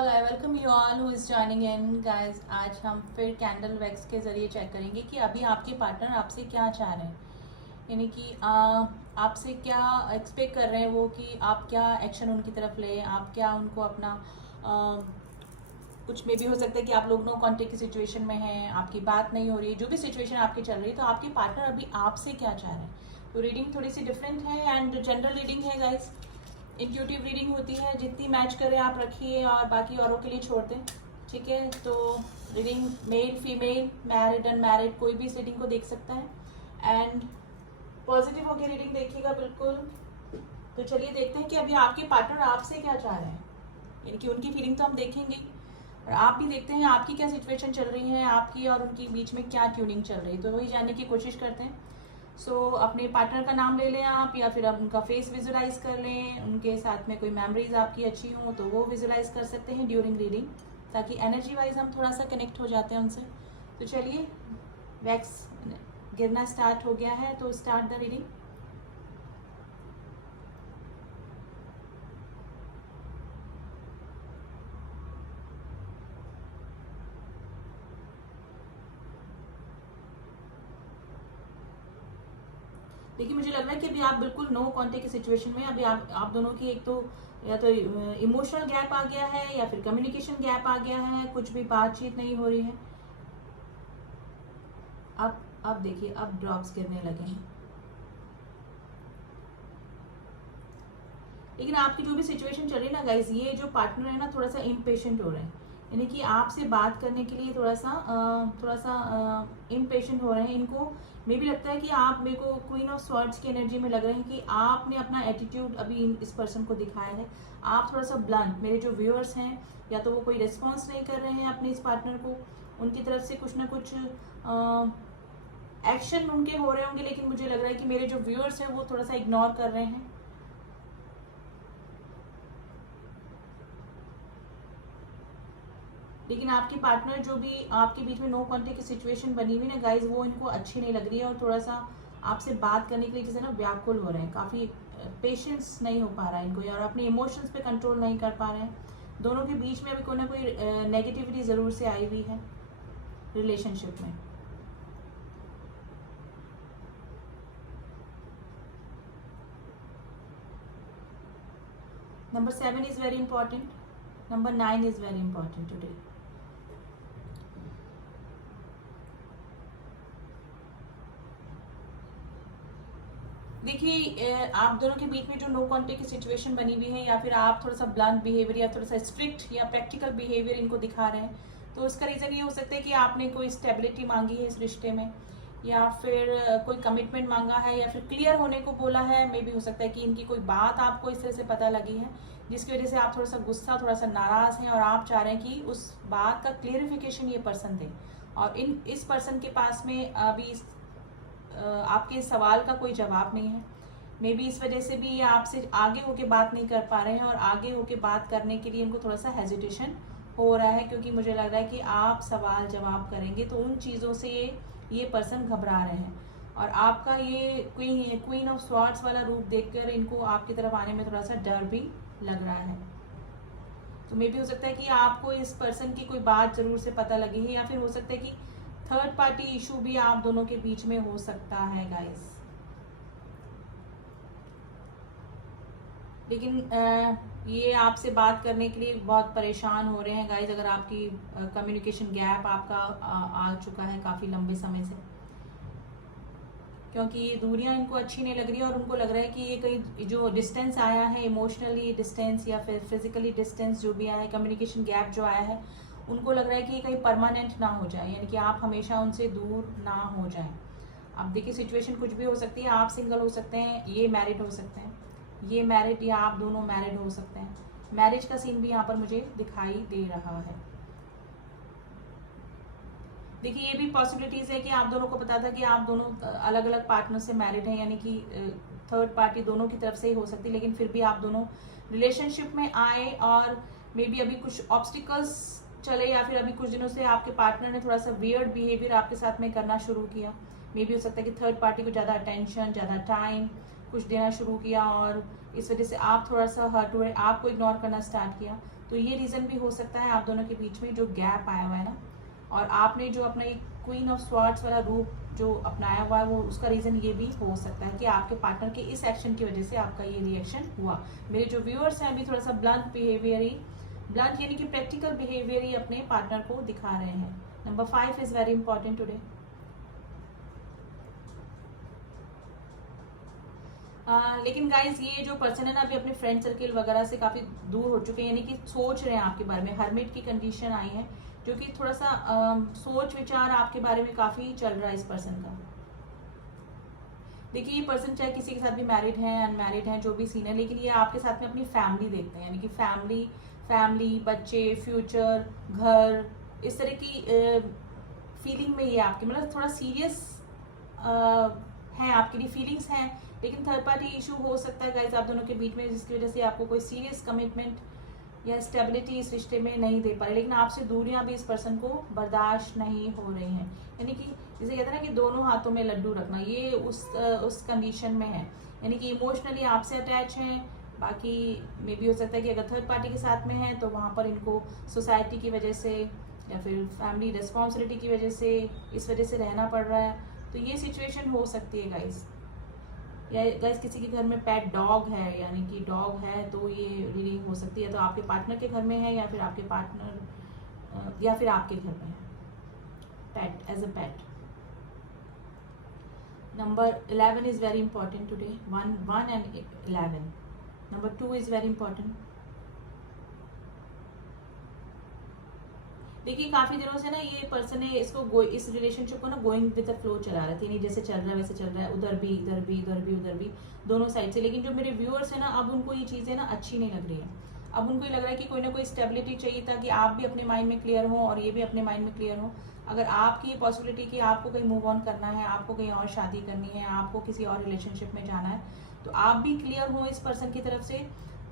all, I welcome you all who is joining in guys। आज हम फिर candle wax के ज़रिए चेक करेंगे कि अभी आपके पार्टनर आपसे क्या चाह रहे हैं, यानी कि आपसे क्या एक्सपेक्ट कर रहे हैं वो, कि आप क्या एक्शन उनकी तरफ लें, आप क्या उनको अपना कुछ में भी हो सकता है कि आप लोग नो कॉन्टेक्ट की सिचुएशन में हैं, आपकी बात नहीं हो रही, जो भी सिचुएशन आपकी चल रही है, तो आपके पार्टनर अभी आपसे क्या चाह रहे हैं। तो रीडिंग थोड़ी सी डिफरेंट है एंड जनरल रीडिंग है गाइस, इंट्यूटिव रीडिंग होती है, जितनी मैच करें आप रखिए और बाकी औरों के लिए छोड़ दें, ठीक है। तो reading male female married unmarried कोई भी इस रीडिंग को देख सकता है एंड पॉजिटिव होकर रीडिंग देखिएगा बिल्कुल। तो चलिए देखते हैं कि अभी आपके पार्टनर आपसे क्या चाह रहे हैं, यानी कि उनकी फीलिंग तो हम देखेंगे और आप भी देखते हैं आपकी क्या सिचुएशन चल रही है, आपकी और उनके बीच में क्या ट्यूनिंग चल रही है, तो वही जानने की कोशिश करते हैं। अपने पार्टनर का नाम ले लें आप, या फिर आप उनका फेस विजुलाइज कर लें, उनके साथ में कोई मेमोरीज आपकी अच्छी हो तो वो विजुलाइज कर सकते हैं ड्यूरिंग रीडिंग, ताकि एनर्जी वाइज हम थोड़ा सा कनेक्ट हो जाते हैं उनसे। तो चलिए वैक्स गिरना स्टार्ट हो गया है, तो स्टार्ट द रीडिंग। देखिए मुझे लग रहा है कि अभी आप बिल्कुल नो कॉन्टेक्ट की सिचुएशन में, अभी आप दोनों की एक तो या तो इमोशनल गैप आ गया है या फिर कम्युनिकेशन गैप आ गया है, कुछ भी बातचीत नहीं हो रही है। अब देखिए अब ड्रॉप्स गिरने लगे हैं, लेकिन आपकी जो भी सिचुएशन चल रही है ना गाइस, ये जो पार्टनर है ना थोड़ा सा इम्पेशेंट हो रहे हैं, यानी कि आपसे बात करने के लिए थोड़ा सा इम्पेशेंट हो रहे हैं। इनको मे भी लगता है कि आप, मेरे को क्वीन ऑफ स्वॉर्ड्स की एनर्जी में लग रहे हैं कि आपने अपना एटीट्यूड अभी इस पर्सन को दिखाया है। आप थोड़ा सा ब्लंट, मेरे जो व्यूअर्स हैं या तो वो कोई रिस्पॉन्स नहीं कर रहे हैं अपने इस पार्टनर को, उनकी तरफ से कुछ ना कुछ एक्शन उनके हो रहे होंगे, लेकिन मुझे लग रहा है कि मेरे जो व्यूअर्स हैं वो थोड़ा सा इग्नोर कर रहे हैं। लेकिन आपकी पार्टनर जो भी आपके बीच में नो कॉन्टेक्ट की सिचुएशन बनी हुई ना गाइज, वो इनको अच्छी नहीं लग रही है और थोड़ा सा आपसे बात करने के लिए जैसे ना व्याकुल हो रहे हैं, काफ़ी पेशेंस नहीं हो पा रहा है इनको, और अपने इमोशंस पे कंट्रोल नहीं कर पा रहे हैं। दोनों के बीच में अभी कोई ना कोई नेगेटिविटी ज़रूर से आई हुई है रिलेशनशिप में। Number 7 is very important, number 9 is very important today. देखिए आप दोनों के बीच में जो नो कॉन्टेक्ट की सिचुएशन बनी हुई है, या फिर आप थोड़ा सा ब्लंट बिहेवियर या थोड़ा सा स्ट्रिक्ट या प्रैक्टिकल बिहेवियर इनको दिखा रहे हैं, तो उसका रीज़न ये हो सकता है कि आपने कोई स्टेबिलिटी मांगी है इस रिश्ते में, या फिर कोई कमिटमेंट मांगा है, या फिर क्लियर होने को बोला है। मे भी हो सकता है कि इनकी कोई बात आपको इस तरह से पता लगी है जिसकी वजह से आप थोड़ा सा गुस्सा, थोड़ा सा नाराज़ हैं, और आप चाह रहे हैं कि उस बात का क्लियरिफिकेशन ये पर्सन दे, और इस पर्सन के पास में अभी आपके सवाल का कोई जवाब नहीं है। मे बी इस वजह से भी ये आपसे आगे होके बात नहीं कर पा रहे हैं, और आगे होके बात करने के लिए इनको थोड़ा सा हेजिटेशन हो रहा है, क्योंकि मुझे लग रहा है कि आप सवाल जवाब करेंगे तो उन चीज़ों से ये पर्सन घबरा रहे हैं, और आपका ये क्वीन ऑफ स्वॉर्ड्स वाला रूप देखकर इनको आपकी तरफ आने में थोड़ा सा डर भी लग रहा है। तो मे भी हो सकता है कि आपको इस पर्सन की कोई बात जरूर से पता लगी है, या फिर हो सकता है कि थर्ड पार्टी इशू भी आप दोनों के बीच में हो सकता है गाइस। लेकिन ये आपसे बात करने के लिए बहुत परेशान हो रहे हैं गाइस, अगर आपकी कम्युनिकेशन गैप आपका आ चुका है काफ़ी लंबे समय से, क्योंकि ये दूरियां इनको अच्छी नहीं लग रही है, और उनको लग रहा है कि ये कहीं जो डिस्टेंस आया है, इमोशनली डिस्टेंस या फिर फिजिकली डिस्टेंस जो भी आया है, कम्युनिकेशन गैप जो आया है, उनको लग रहा है कि ये कहीं परमानेंट ना हो जाए, यानी कि आप हमेशा उनसे दूर ना हो जाएं। अब देखिए सिचुएशन कुछ भी हो सकती है, आप सिंगल हो सकते हैं, ये मैरिड हो सकते हैं, ये मैरिड या आप दोनों मैरिड हो सकते हैं। मैरिज का सीन भी यहाँ पर मुझे दिखाई दे रहा है। देखिए ये भी पॉसिबिलिटीज़ है कि आप दोनों को पता था कि आप दोनों अलग अलग पार्टनर से मैरिड हैं, यानी कि थर्ड पार्टी दोनों की तरफ से ही हो सकती है, लेकिन फिर भी आप दोनों रिलेशनशिप में आए, और मे बी अभी कुछ ऑब्स्टिकल्स चले, या फिर अभी कुछ दिनों से आपके पार्टनर ने थोड़ा सा वियर्ड बिहेवियर आपके साथ में करना शुरू किया। मे बी हो सकता है कि थर्ड पार्टी को ज़्यादा अटेंशन, ज़्यादा टाइम कुछ देना शुरू किया, और इस वजह से आप थोड़ा सा हर्ट हुए, आपको इग्नोर करना स्टार्ट किया। तो ये रीज़न भी हो सकता है आप दोनों के बीच में जो गैप आया हुआ है ना, और आपने जो अपना एक क्वीन ऑफ स्वार्ड्स वाला रूप जो अपनाया हुआ है वो उसका रीज़न ये भी हो सकता है कि आपके पार्टनर के इस एक्शन की वजह से आपका ये रिएक्शन हुआ। मेरे जो व्यूअर्स हैं अभी थोड़ा सा ब्लंट बिहेवियर ही, ब्लंट यानी कि प्रैक्टिकल बिहेवियर ही अपने पार्टनर को दिखा रहे हैं। Number 5 is very important today. लेकिन गाइज ये जो पर्सन है ना अभी अपने फ्रेंड सर्किल वगैरह से काफ़ी दूर हो चुके हैं, यानी कि सोच रहे हैं आपके बारे में। हर्मिट की कंडीशन आई है जो कि थोड़ा सा सोच विचार आपके बारे में काफ़ी चल रहा है इस पर्सन का। देखिए ये पर्सन चाहे किसी के साथ भी मैरिड है अनमैरिड है जो भी सीन है, लेकिन ये आपके साथ में अपनी फैमिली देखते हैं, यानी कि फैमिली बच्चे फ्यूचर घर इस तरह की फीलिंग में ये आपके मतलब थोड़ा सीरियस है आपके लिए, फीलिंग्स हैं। लेकिन थर्ड पार्टी इशू हो सकता है गाइज आप दोनों के बीच में, जिसकी वजह से आपको कोई सीरियस कमिटमेंट या स्टेबिलिटी इस रिश्ते में नहीं दे पा रहे। लेकिन आपसे दूरियां भी इस पर्सन को बर्दाश्त नहीं हो रही हैं, यानी कि जिसे कहते हैं ना कि दोनों हाथों में लड्डू रखना, ये उस कंडीशन में है। यानी कि इमोशनली आपसे अटैच हैं, बाकी मे भी हो सकता है कि अगर थर्ड पार्टी के साथ में है तो वहाँ पर इनको सोसाइटी की वजह से या फिर फैमिली रिस्पॉन्सिबिलिटी की वजह से इस वजह से रहना पड़ रहा है। तो ये सिचुएशन हो सकती है गाइज। या गाइस किसी के घर में पेट डॉग है, यानी कि डॉग है, तो ये रीडिंग हो सकती है तो आपके पार्टनर के घर में है या फिर आपके पार्टनर या फिर आपके घर में है pet as a pet. Number 11 is very important today, 1 and 11। Number 2 is very important. देखिए काफी दिनों से ना ये पर्सन है इसको इस रिलेशनशिप को ना गोइंग विद द फ्लो चला रहे थे, यानी जैसे चल रहा है वैसे चल रहा है, उधर भी इधर भी इधर भी उधर भी दोनों साइड से। लेकिन जो मेरे व्यूअर्स है ना अब उनको ये चीजें ना अच्छी नहीं लग रही है। अब उनको ये लग रहा है कि कोई ना कोई स्टेबिलिटी चाहिए ताकि आप भी अपने माइंड में क्लियर हो और ये भी अपने माइंड में क्लियर हो। अगर आपकी पॉसिबिलिटी कि आपको कहीं मूव ऑन करना है, आपको कहीं और शादी करनी है, आपको किसी और रिलेशनशिप में जाना है, तो आप भी क्लियर हो इस पर्सन की तरफ से।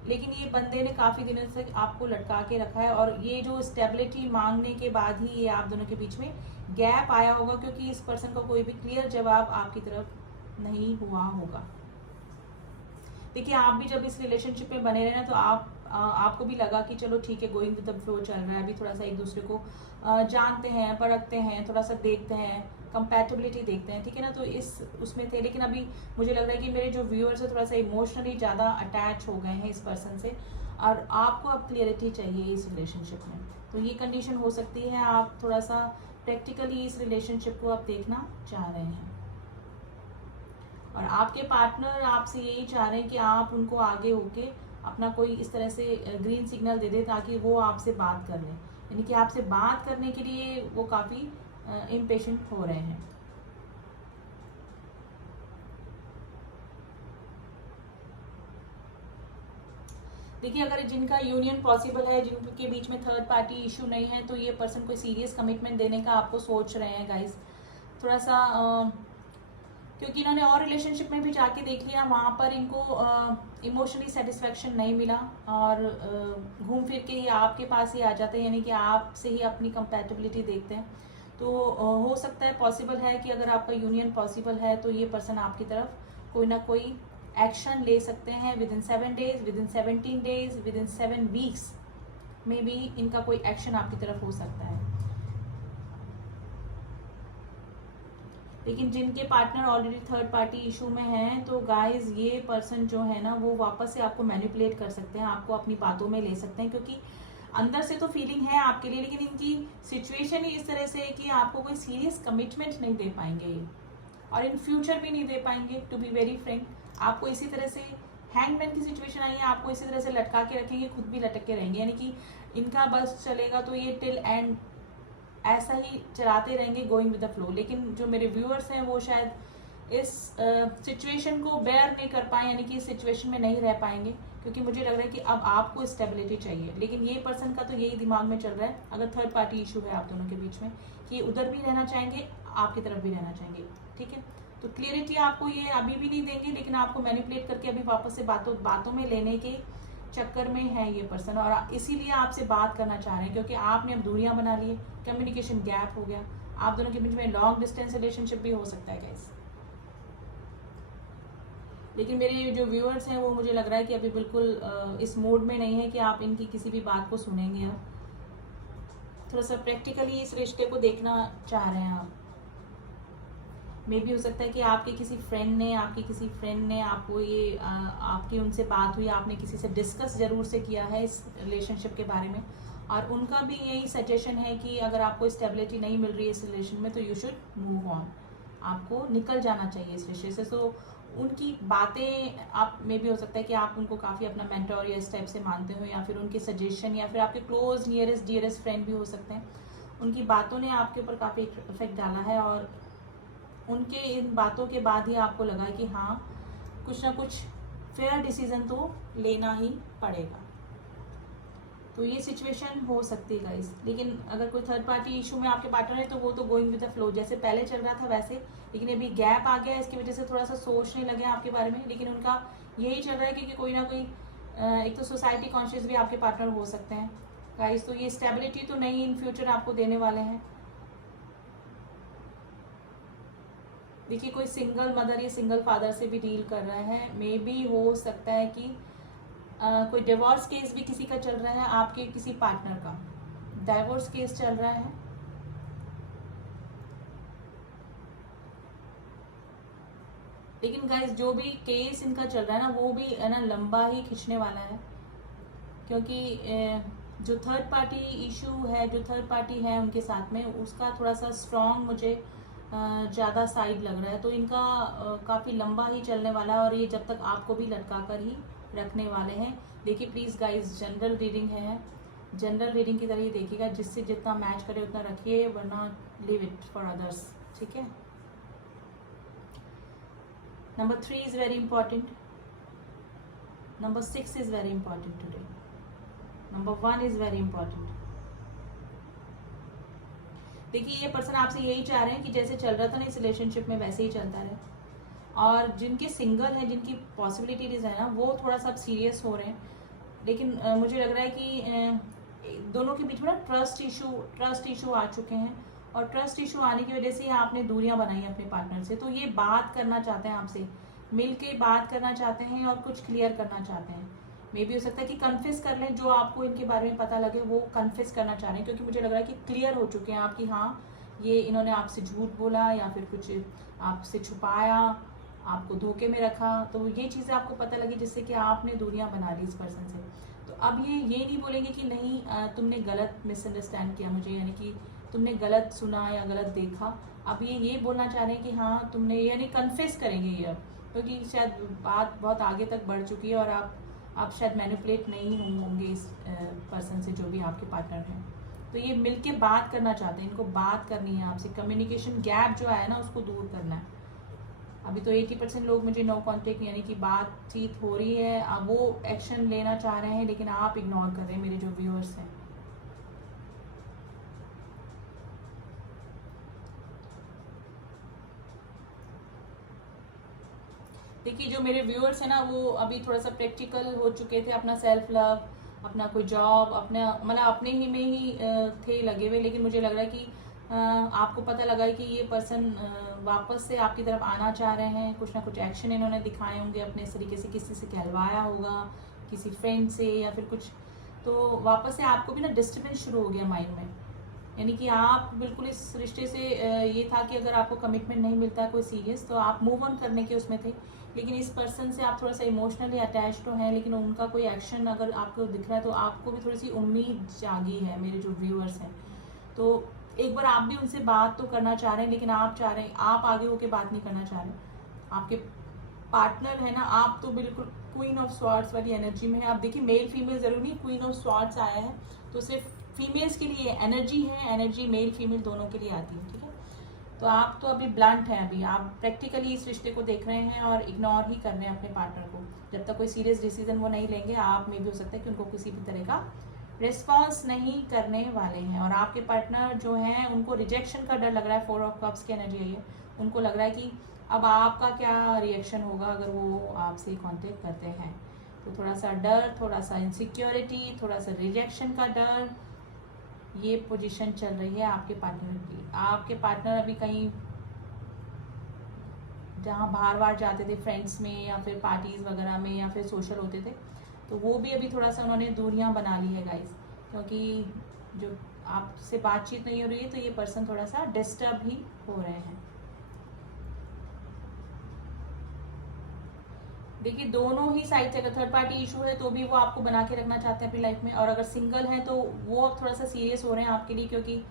लेकिन ये बंदे ने काफी दिनों से आपको लटका के रखा है और ये जो स्टेबिलिटी मांगने के बाद ही ये आप दोनों के बीच में गैप आया होगा, क्योंकि इस पर्सन का कोई भी क्लियर जवाब आपकी तरफ नहीं हुआ होगा। देखिए आप भी जब इस रिलेशनशिप में बने रहे ना तो आपको भी लगा कि चलो ठीक है गोइंग विद द फ्लो चल रहा है, अभी थोड़ा सा एक दूसरे को जानते हैं परखते हैं, थोड़ा सा देखते हैं, कंपैटिबिलिटी देखते हैं, ठीक है ना। तो इस उसमें थे, लेकिन अभी मुझे लग रहा है कि मेरे जो व्यूअर्स है थोड़ा सा इमोशनली ज़्यादा अटैच हो गए हैं इस पर्सन से और आपको अब क्लियरिटी चाहिए इस रिलेशनशिप में। तो ये कंडीशन हो सकती है आप थोड़ा सा प्रैक्टिकली इस रिलेशनशिप को आप देखना चाह रहे हैं और आपके पार्टनर आपसे यही चाह रहे हैं कि आप उनको आगे होके अपना कोई इस तरह से ग्रीन सिग्नल दे दे ताकि वो आपसे बात कर लें, यानी कि आपसे बात करने के लिए वो काफ़ी इम्पेशेंट हो रहे हैं। देखिए अगर जिनका यूनियन पॉसिबल है, जिनके बीच में थर्ड पार्टी इशू नहीं है, तो ये पर्सन कोई सीरियस कमिटमेंट देने का आपको सोच रहे हैं गाइस। थोड़ा सा क्योंकि इन्होंने और रिलेशनशिप में भी जाके देख लिया, वहाँ पर इनको इमोशनली सेटिस्फेक्शन नहीं मिला और घूम फिर के ही आपके पास ही आ जाते हैं, यानी कि आपसे ही अपनी कंपैटिबिलिटी देखते हैं। तो हो सकता है पॉसिबल है कि अगर आपका यूनियन पॉसिबल है तो ये पर्सन आपकी तरफ कोई ना कोई एक्शन ले सकते हैं with in 7 days, with in 17 days, with in 7 weeks में भी इनका कोई एक्शन आपकी तरफ हो सकता है। लेकिन जिनके partner already third party issue में हैं तो गाइज ये पर्सन जो है ना वो वापस से आपको मैनिपुलेट कर सकते हैं, आपको अपनी बातों में ले सकते हैं, क्योंकि अंदर से तो फीलिंग है आपके लिए, लेकिन इनकी सिचुएशन ही इस तरह से है कि आपको कोई सीरियस कमिटमेंट नहीं दे पाएंगे ये और इन फ्यूचर भी नहीं दे पाएंगे। टू बी वेरी फ्रैंक, आपको इसी तरह से हैंगमैन की सिचुएशन आई है, आपको इसी तरह से लटका के रखेंगे, खुद भी लटक के रहेंगे, यानी कि इनका बस चलेगा तो ये टिल एंड ऐसा ही चलाते रहेंगे गोइंग विद द फ्लो। लेकिन जो मेरे व्यूअर्स हैं वो शायद इस सिचुएशन को बेयर नहीं कर पाए, यानी कि इस सिचुएशन में नहीं रह पाएंगे, क्योंकि मुझे लग रहा है कि अब आपको स्टेबिलिटी चाहिए। लेकिन ये पर्सन का तो यही दिमाग में चल रहा है, अगर थर्ड पार्टी इशू है आप दोनों के बीच में, कि उधर भी रहना चाहेंगे आपकी तरफ भी रहना चाहेंगे, ठीक है। तो क्लियरिटी आपको ये अभी भी नहीं देंगे, लेकिन आपको मैनिपुलेट करके अभी वापस से बातों में लेने के चक्कर में है ये पर्सन और इसीलिए आपसे बात करना चाह रहे हैं, क्योंकि आपने अब दूरियां बना ली, कम्युनिकेशन गैप हो गया, आप दोनों के बीच में लॉन्ग डिस्टेंस रिलेशनशिप भी हो सकता है गाइस। लेकिन मेरे जो व्यूअर्स हैं वो मुझे लग रहा है कि अभी बिल्कुल इस मूड में नहीं है कि आप इनकी किसी भी बात को सुनेंगे। आप थोड़ा सा प्रैक्टिकली इस रिश्ते को देखना चाह रहे हैं। आप मे भी हो सकता है कि आपकी किसी फ्रेंड ने आपको ये आपकी उनसे बात हुई, आपने किसी से डिस्कस ज़रूर से किया है इस रिलेशनशिप के बारे में, और उनका भी यही सजेशन है कि अगर आपको स्टेबिलिटी नहीं मिल रही है इस रिलेशन में तो यू शुड मूव ऑन, आपको निकल जाना चाहिए इस रिश्ते से। तो उनकी बातें आप में भी हो सकता है कि आप उनको काफ़ी अपना मेंटर या इस टाइप से मानते हो, या फिर उनके सजेशन, या फिर आपके क्लोज नियरेस्ट डियरेस्ट फ्रेंड भी हो सकते हैं। उनकी बातों ने आपके ऊपर काफ़ी इफेक्ट डाला है, और उनके इन बातों के बाद ही आपको लगा कि हाँ, कुछ ना कुछ फेयर डिसीजन तो लेना ही पड़ेगा। तो ये सिचुएशन हो सकती है गाइस। लेकिन अगर कोई थर्ड पार्टी इशू में आपके पार्टनर है तो वो तो गोइंग विद द फ्लो, जैसे पहले चल रहा था वैसे, लेकिन अभी गैप आ गया, इसकी वजह से थोड़ा सा सोचने लगे आपके बारे में। लेकिन उनका यही चल रहा है कि कोई ना कोई एक तो सोसाइटी कॉन्शियस भी आपके पार्टनर हो सकते हैं गाइस। तो ये स्टेबिलिटी तो नहीं इन फ्यूचर आपको देने वाले हैं। देखिए, कोई सिंगल मदर या सिंगल फादर से भी डील कर रहा है। मे बी हो सकता है कि कोई डिवोर्स केस भी किसी का चल रहा है, आपके किसी पार्टनर का डाइवोर्स केस चल रहा है। लेकिन गाइस, जो भी केस इनका चल रहा है ना, वो भी है ना लंबा ही खींचने वाला है, क्योंकि जो थर्ड पार्टी इशू है, जो थर्ड पार्टी है उनके साथ में, उसका थोड़ा सा स्ट्रॉन्ग मुझे ज़्यादा साइड लग रहा है। तो इनका काफ़ी लंबा ही चलने वाला है, और ये जब तक आपको भी लटका कर ही रखने वाले हैं। देखिए प्लीज़ गाइस, जनरल रीडिंग है, जनरल रीडिंग की तरह ही देखिएगा, जिससे जितना मैच करे उतना रखिए, वरना लीव इट फॉर अदर्स, ठीक है। Number 3 is very important, number 6 is very important today, number 1 is very important. देखिए, ये पर्सन आपसे यही चाह रहे हैं कि जैसे चल रहा था ना इस रिलेशनशिप में वैसे ही चलता रहे, और जिनके सिंगल हैं, जिनकी पॉसिबिलिटीज है ना, वो थोड़ा सा सीरियस हो रहे हैं। लेकिन मुझे लग रहा है कि दोनों के बीच में ना ट्रस्ट इशू आ चुके हैं, और ट्रस्ट इशू आने की वजह से आपने दूरियां बनाई अपने पार्टनर से। तो ये बात करना चाहते हैं आपसे, मिल के बात करना चाहते हैं और कुछ क्लियर करना चाहते हैं। मे भी हो सकता है कि कन्फेस कर लें, जो आपको इनके बारे में पता लगे वो कन्फेस करना चाह रहे हैं, क्योंकि मुझे लग रहा है कि क्लियर हो चुके हैं आप कि हाँ, ये इन्होंने आपसे झूठ बोला या फिर कुछ आपसे छुपाया, आपको धोखे में रखा। तो ये चीज़ें आपको पता लगी, जिससे कि आपने दूरियां बना ली इस पर्सन से। तो अब ये नहीं बोलेंगे कि नहीं तुमने गलत मिसअंडरस्टैंड किया मुझे, यानी कि तुमने गलत सुना या गलत देखा। अब ये बोलना चाह रहे हैं कि हाँ तुमने, यानी कन्फेस करेंगे ये, क्योंकि शायद बात बहुत आगे तक बढ़ चुकी है, और आप शायद मैनिपुलेट नहीं होंगे इस पर्सन से, जो भी आपके पार्टनर हैं। तो ये मिलके बात करना चाहते हैं, इनको बात करनी है आपसे, कम्युनिकेशन गैप जो आया ना उसको दूर करना है। अभी तो 80% लोग मुझे नो कॉन्टेक्ट, यानी कि बातचीत हो रही है, अब वो एक्शन लेना चाह रहे हैं, लेकिन आप इग्नोर कर रहे हैं, मेरे जो व्यूअर्स हैं। देखिए, जो मेरे व्यूअर्स हैं ना, वो अभी थोड़ा सा प्रैक्टिकल हो चुके थे, अपना सेल्फ लव, अपना कोई जॉब, अपने मतलब अपने ही में ही थे लगे हुए। लेकिन मुझे लग रहा है कि आपको पता लगा है कि ये पर्सन वापस से आपकी तरफ आना चाह रहे हैं। कुछ ना कुछ एक्शन इन्होंने दिखाए होंगे अपने इस तरीके से, किसी से कहलवाया होगा, किसी फ्रेंड से या फिर कुछ। तो वापस से आपको भी ना डिस्टर्बेंस शुरू हो गया माइंड में, यानी कि आप बिल्कुल इस रिश्ते से ये था कि अगर आपको कमिटमेंट नहीं मिलता है कोई सीरियस, तो आप मूव ऑन करने के उसमें थे। लेकिन इस पर्सन से आप थोड़ा सा इमोशनली अटैच तो हैं, लेकिन उनका कोई एक्शन अगर आपको दिख रहा है तो आपको भी थोड़ी सी उम्मीद जागी है, मेरे जो व्यूअर्स हैं। तो एक बार आप भी उनसे बात तो करना चाह रहे हैं, लेकिन आप चाह रहे हैं, आप आगे होके बात नहीं करना चाह रहे। आपके पार्टनर है ना, आप तो बिल्कुल क्वीन ऑफ स्वॉर्ड्स वाली एनर्जी में है। आप देखिए, मेल फीमेल जरूर नहीं, क्वीन ऑफ स्वॉर्ड्स आया है तो सिर्फ फीमेल्स के लिए एनर्जी है, एनर्जी मेल फीमेल दोनों के लिए आती है, ठीक है। तो आप तो अभी ब्लंट हैं, अभी आप प्रैक्टिकली इस रिश्ते को देख रहे हैं और इग्नोर ही कर रहे हैं अपने पार्टनर को। जब तक कोई सीरियस डिसीजन वो नहीं लेंगे, आप में भी हो सकता है कि उनको किसी भी तरह का रिस्पॉन्स नहीं करने वाले हैं। और आपके पार्टनर जो हैं उनको रिजेक्शन का डर लग रहा है, 4 ऑफ कप्स की एनर्जी है ये। उनको लग रहा है कि अब आपका क्या रिएक्शन होगा अगर वो आपसे कांटेक्ट करते हैं। तो थोड़ा सा डर, थोड़ा सा इनसिक्योरिटी, थोड़ा सा रिजेक्शन का डर, ये पोजीशन चल रही है आपके पार्टनर की। आपके पार्टनर अभी कहीं जहाँ बाहर जाते थे फ्रेंड्स में या फिर पार्टीज़ वगैरह में या फिर सोशल होते थे, तो वो भी अभी थोड़ा सा उन्होंने दूरियां बना ली है गाइस, क्योंकि जो आपसे बातचीत नहीं हो रही है तो ये पर्सन थोड़ा सा डिस्टर्ब ही हो रहे हैं। देखिए दोनों ही साइड से, अगर थर्ड पार्टी इशू है तो भी वो आपको बना के रखना चाहते हैं अपनी लाइफ में, और अगर सिंगल है तो वो थोड़ा सा सीरियस हो रहे हैं आपके लिए, क्योंकि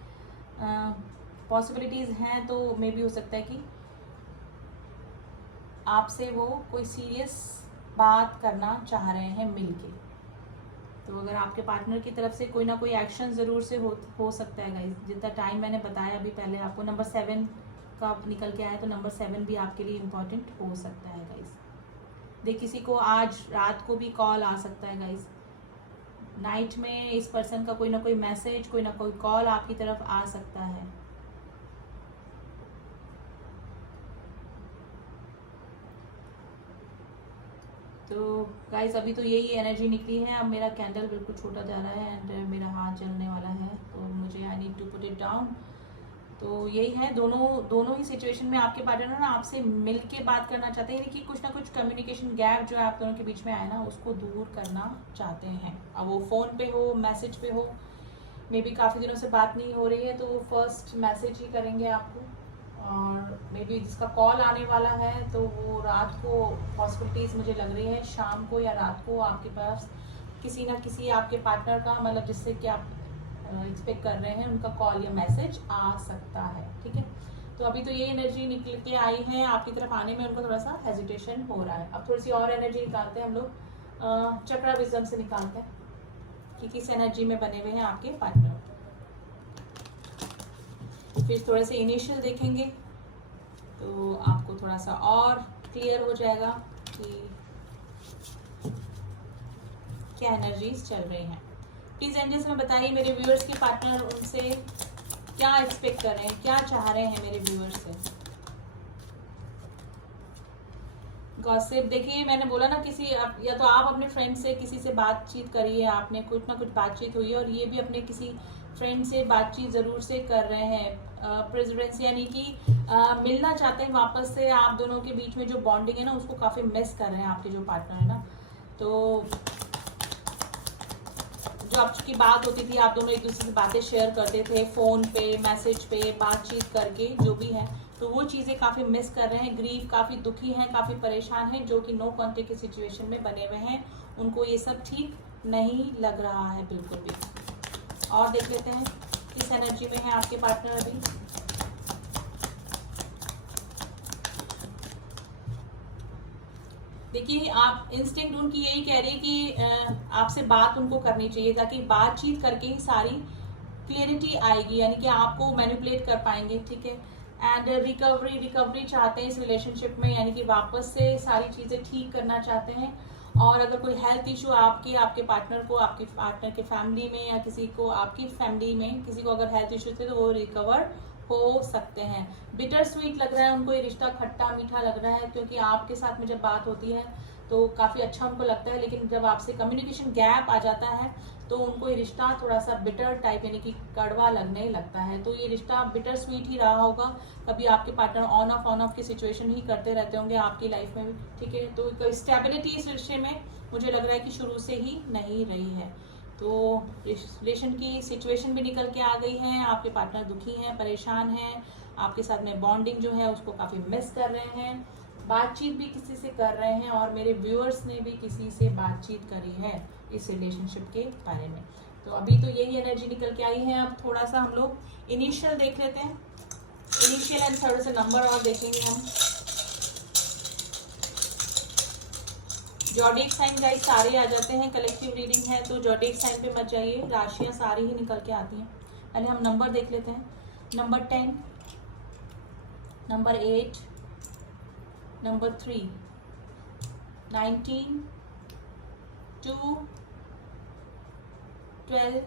पॉसिबिलिटीज़ हैं तो मे भी हो सकता है कि आपसे वो कोई सीरियस बात करना चाह रहे हैं मिलके। तो अगर आपके पार्टनर की तरफ से कोई ना कोई एक्शन ज़रूर से हो सकता है गाइस। जितना टाइम मैंने बताया अभी पहले आपको, नंबर 7 का निकल के आया, तो नंबर 7 भी आपके लिए इम्पॉर्टेंट हो सकता है गाइस। देख किसी को आज रात को भी कॉल आ सकता है गाइस, नाइट में इस पर्सन का कोई ना कोई मैसेज, कोई ना कोई कॉल आपकी तरफ आ सकता है। तो गाइस अभी तो यही एनर्जी निकली है। अब मेरा कैंडल बिल्कुल छोटा जा रहा है एंड मेरा हाथ जलने वाला है, तो मुझे I need to put it down. तो यही है, दोनों ही सिचुएशन में आपके पार्टनर ना आपसे मिल के बात करना चाहते हैं, यानी कि कुछ ना कुछ कम्युनिकेशन गैप जो है आप दोनों के बीच में आया ना, उसको दूर करना चाहते हैं। अब वो फ़ोन पे हो, मैसेज पे हो, मे बी काफ़ी दिनों से बात नहीं हो रही है तो वो फर्स्ट मैसेज ही करेंगे आपको, और मे बी जिसका कॉल आने वाला है तो वो रात को पॉसिबिलिटीज़ मुझे लग रही है, शाम को या रात को आपके पास किसी ना किसी आपके पार्टनर का, मतलब जिससे कि आप एक्सपेक्ट कर रहे हैं उनका कॉल या मैसेज आ सकता है। ठीक है, तो अभी तो ये एनर्जी निकल के आई है, आपकी तरफ आने में उनको थोड़ा सा हेजिटेशन हो रहा है। अब थोड़ी सी और एनर्जी निकालते हैं हम लोग, चक्रा विजडम से निकालते हैं कि किस एनर्जी में बने हुए हैं आपके पार्टनर। फिर थोड़े से इनिशियल देखेंगे तो आपको थोड़ा सा और क्लियर हो जाएगा कि क्या एनर्जीज चल रही हैं। प्लीज एंजल्स में बताइए मेरे व्यूअर्स के पार्टनर उनसे क्या एक्सपेक्ट कर रहे हैं, क्या चाह रहे हैं मेरे व्यूअर्स से। गॉसिप, देखिए मैंने बोला ना, किसी या तो आप अपने फ्रेंड से किसी से बातचीत करिए, आपने कुछ ना कुछ बातचीत हुई है, और ये भी अपने किसी फ्रेंड से बातचीत ज़रूर से कर रहे हैं। प्रेसिडेंस यानी कि मिलना चाहते हैं वापस से, आप दोनों के बीच में जो बॉन्डिंग है ना उसको काफ़ी मिस कर रहे हैं आपके जो पार्टनर है ना। तो जो आपकी बात होती थी, आप दोनों एक दूसरे से बातें शेयर करते थे फ़ोन पे, मैसेज पे, बातचीत करके जो भी है, तो वो चीज़ें काफ़ी मिस कर रहे हैं। ग्रीव, काफ़ी दुखी हैं, काफ़ी परेशान हैं, जो कि नो कॉन्टेक्ट की सिचुएशन में बने हुए हैं। उनको ये सब ठीक नहीं लग रहा है बिल्कुल भी। और देख लेते हैं किस एनर्जी में है आपके पार्टनर अभी। देखिए आप इंस्टिंक्ट उनकी यही कह रही है कि आपसे बात उनको करनी चाहिए, ताकि बातचीत करके ही सारी क्लियरिटी आएगी, यानी कि आपको मैनिपुलेट कर पाएंगे। ठीक है, एंड रिकवरी चाहते हैं इस रिलेशनशिप में, यानी कि वापस से सारी चीज़ें ठीक करना चाहते हैं। और अगर कोई हेल्थ इशू आपके पार्टनर को, आपके पार्टनर के फैमिली में या किसी को आपकी फैमिली में किसी को अगर हेल्थ इशू थे तो वो रिकवर हो सकते हैं। बिटर स्वीट लग रहा है उनको, ये रिश्ता खट्टा मीठा लग रहा है, क्योंकि आपके साथ में जब बात होती है तो काफ़ी अच्छा उनको लगता है, लेकिन जब आपसे कम्युनिकेशन गैप आ जाता है तो उनको ये रिश्ता थोड़ा सा बिटर टाइप यानी कि कड़वा लगने लगता है। तो ये रिश्ता बिटर स्वीट ही रहा होगा, कभी आपके पार्टनर ऑन ऑफ की सिचुएशन ही करते रहते होंगे आपकी लाइफ में भी। ठीक है, तो स्टेबिलिटी इस रिश्ते में मुझे लग रहा है कि शुरू से ही नहीं रही है। तो रिलेशन की सिचुएशन भी निकल के आ गई है, आपके पार्टनर दुखी हैं, परेशान हैं, आपके साथ में बॉन्डिंग जो है उसको काफ़ी मिस कर रहे हैं, बातचीत भी किसी से कर रहे हैं, और मेरे व्यूअर्स ने भी किसी से बातचीत करी है इस रिलेशनशिप के बारे में। तो अभी तो यही एनर्जी निकल के आई है। अब थोड़ा सा हम लोग इनिशियल देख लेते हैं, इनिशियल एंड थोड़े से नंबर और देखेंगे हम। जॉडिक साइन गाइस सारे आ जाते हैं, कलेक्टिव रीडिंग है तो जॉडिक साइन पे मत जाइए, राशियां सारी ही निकल के आती हैं। पहले हम नंबर देख लेते हैं। Number 10, number 8, number 3, 19, 2, 12,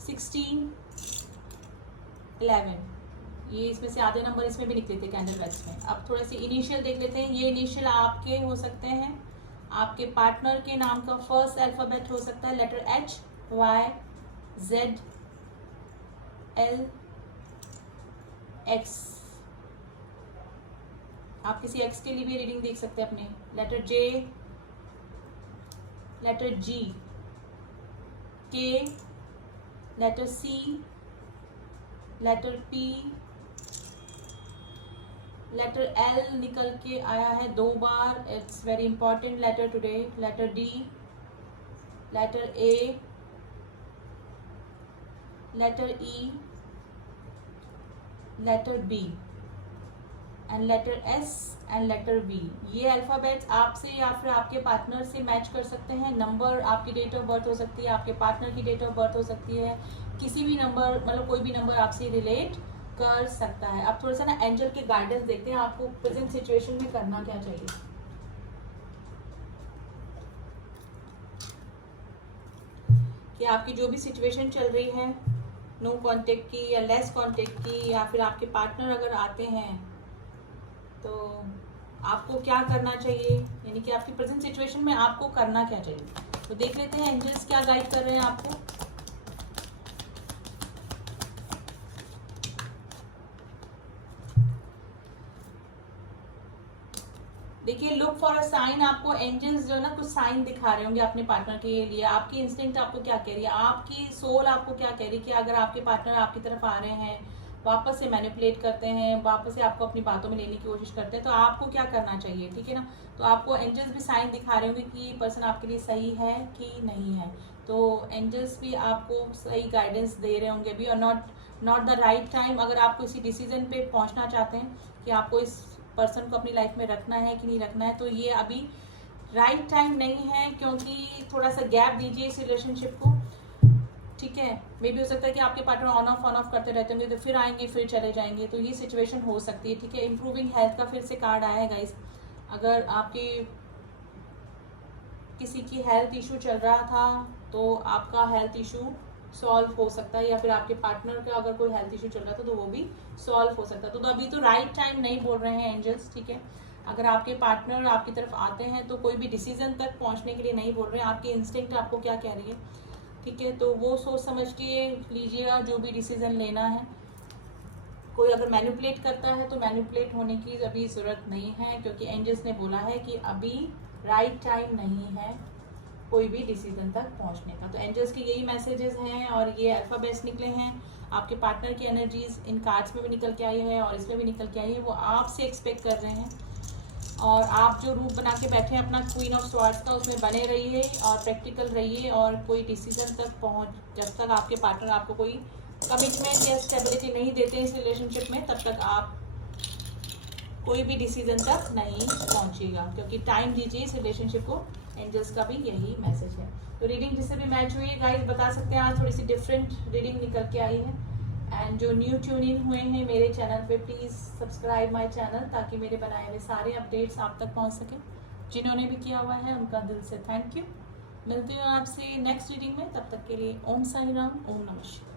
16, 11। ये इसमें से आधे नंबर इसमें भी निकले थे कैंडल वैक्स में। अब थोड़े से इनिशियल देख लेते हैं। ये इनिशियल आपके हो सकते हैं, आपके पार्टनर के नाम का फर्स्ट अल्फाबेट हो सकता है, letter H, Y, Z, L, X, आप किसी एक्स के लिए भी रीडिंग देख सकते हैं अपने। लेटर जे, letter G, K, letter C, letter P, letter L निकल के आया है 2 बार, it's very important letter today. Letter D, letter A, letter E, letter B and letter S and letter V. ये अल्फ़ाबेट्स आपसे या फिर आपके पार्टनर से मैच कर सकते हैं। नंबर आपकी डेट ऑफ बर्थ हो सकती है, आपके पार्टनर की डेट ऑफ बर्थ हो सकती है, किसी भी नंबर, मतलब कोई भी नंबर आपसे रिलेट कर सकता है। अब थोड़ा सा ना एंजल के गाइडेंस देखते हैं, आपको प्रेजेंट सिचुएशन में करना क्या चाहिए। कि आपकी जो भी सिचुएशन चल रही है, नो कांटेक्ट की या लेस कांटेक्ट की, या फिर आपके पार्टनर अगर आते हैं तो आपको क्या करना चाहिए, यानी कि आपकी प्रेजेंट सिचुएशन में आपको करना क्या चाहिए। तो देख लेते हैं एंजल्स क्या गाइड कर रहे हैं आपको। देखिए, लुक फॉर अ साइन। आपको एंजल्स जो है ना कुछ साइन दिखा रहे होंगे अपने पार्टनर के लिए। आपकी इंस्टिंक्ट आपको क्या कह रही है, आपकी सोल आपको क्या कह रही है कि अगर आपके पार्टनर आपकी तरफ आ रहे हैं, वापस से मैनिपुलेट करते हैं, वापस से आपको अपनी बातों में लेने की कोशिश करते हैं, तो आपको क्या करना चाहिए, ठीक है ना। तो आपको एंजल्स भी साइन दिखा रहे होंगे कि पर्सन आपके लिए सही है कि नहीं है। तो एंजल्स भी आपको सही गाइडेंस दे रहे होंगे अभी, और नॉट द राइट टाइम। अगर आप किसी डिसीजन पे पहुंचना चाहते हैं कि आपको इस पर्सन को अपनी लाइफ में रखना है कि नहीं रखना है, तो ये अभी राइट टाइम नहीं है, क्योंकि थोड़ा सा गैप दीजिए इस रिलेशनशिप को, ठीक है। मे भी हो सकता है कि आपके पार्टनर ऑन ऑफ करते रहते होंगे, तो फिर आएंगे फिर चले जाएंगे, तो ये सिचुएशन हो सकती है, ठीक है। इंप्रूविंग हेल्थ का फिर से कार्ड आया है गाइस। अगर आपकी किसी की हेल्थ इशू चल रहा था तो आपका हेल्थ इशू सॉल्व हो सकता है, या फिर आपके पार्टनर का अगर कोई हेल्थ इशू चल रहा था तो वो भी सॉल्व हो सकता है। तो अभी तो राइट टाइम नहीं बोल रहे हैं एंजल्स, ठीक है। अगर आपके पार्टनर आपकी तरफ आते हैं तो कोई भी डिसीजन तक पहुंचने के लिए नहीं बोल रहे हैं, आपकी इंस्टिंक्ट आपको क्या कह रही है, ठीक है। तो वो सोच समझ के लीजिएगा जो भी डिसीजन लेना है। कोई अगर मैनिपुलेट करता है तो मैनिपुलेट होने की अभी ज़रूरत नहीं है, क्योंकि एंजल्स ने बोला है कि अभी राइट टाइम नहीं है कोई भी डिसीजन तक पहुंचने का। तो एंजल्स के यही मैसेजेस हैं, और ये अल्फाबेट्स निकले हैं। आपके पार्टनर की एनर्जीज इन कार्ड्स में भी निकल के आई है और इसमें भी निकल के आई है। वो आपसे एक्सपेक्ट कर रहे हैं, और आप जो रूप बना के बैठे हैं अपना क्वीन ऑफ स्वॉर्ड्स का, उसमें बने रहिए और प्रैक्टिकल रहिए, और कोई डिसीजन तक जब तक आपके पार्टनर आपको कोई कमिटमेंट या स्टेबिलिटी नहीं देते इस रिलेशनशिप में, तब तक आप कोई भी डिसीजन तक नहीं पहुंचेगा, क्योंकि टाइम दीजिए इस रिलेशनशिप को। एंजल्स का भी यही मैसेज है। तो रीडिंग जिससे भी मैच हुई है गाइस बता सकते हैं, आज थोड़ी सी डिफरेंट रीडिंग निकल के आई है। एंड जो न्यू ट्यून इन हुए हैं मेरे चैनल पे, प्लीज़ सब्सक्राइब माय चैनल, ताकि मेरे बनाए हुए सारे अपडेट्स आप तक पहुंच सकें। जिन्होंने भी किया हुआ है उनका दिल से थैंक यू। मिलती हूँ आपसे नेक्स्ट रीडिंग में, तब तक के लिए ओम साई राम, ओम नमः शिवाय।